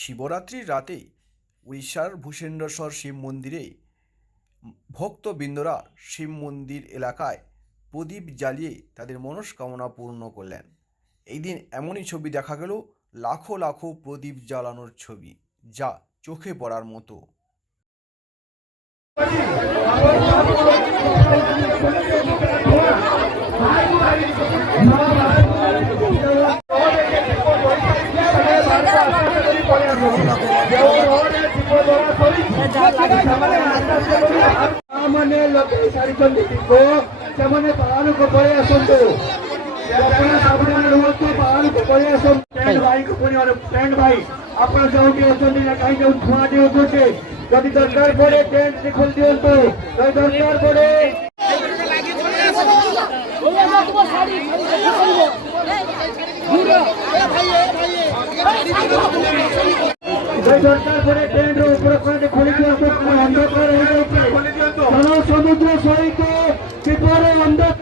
শিবরাত্রির রাতে উড়িষ্যার ভূষেন্দ্রশ্বর শিব মন্দিরে ভক্তবৃন্দরা শিব মন্দির এলাকায় প্রদীপ জ্বালিয়ে তাদের মনস্কামনা পূর্ণ করলেন। এই দিন এমনই ছবি দেখা গেল, লাখো লাখো প্রদীপ জ্বালানোর ছবি, যা চোখে পড়ার মতো। सामान्य लोग सारी ସେମାନେ ବାହାରକୁ ପଳେଇ ଆସନ୍ତୁ। ଆପଣ ସାବଧାନ ରୁହନ୍ତୁ, ବାହାରକୁ ପଳେଇ ଆସନ୍ତୁ। ଟେଣ୍ଟ ଭାଇକୁ ପୁଣି ଟେଣ୍ଟ ଭାଇ ଆପଣ ଯୋଉଠି ଅଛନ୍ତି ନା କାହିଁକି ଧୂଆଁଟି ଉଠୁଛି, ଯଦି ଦରକାର ପଡେ ଟେଣ୍ଟ ଖୋଲି ଦିଅନ୍ତୁ। ଯଦି ଦରକାର ପଡେ ଦରକାର ପଡେ ଟେଣ୍ଟ ଉପର ଖୋଲି ଦିଅନ୍ତୁ। ଅନ୍ଧକାର ହେଇଯାଉଛି ସମୁଦ୍ର ସହିତ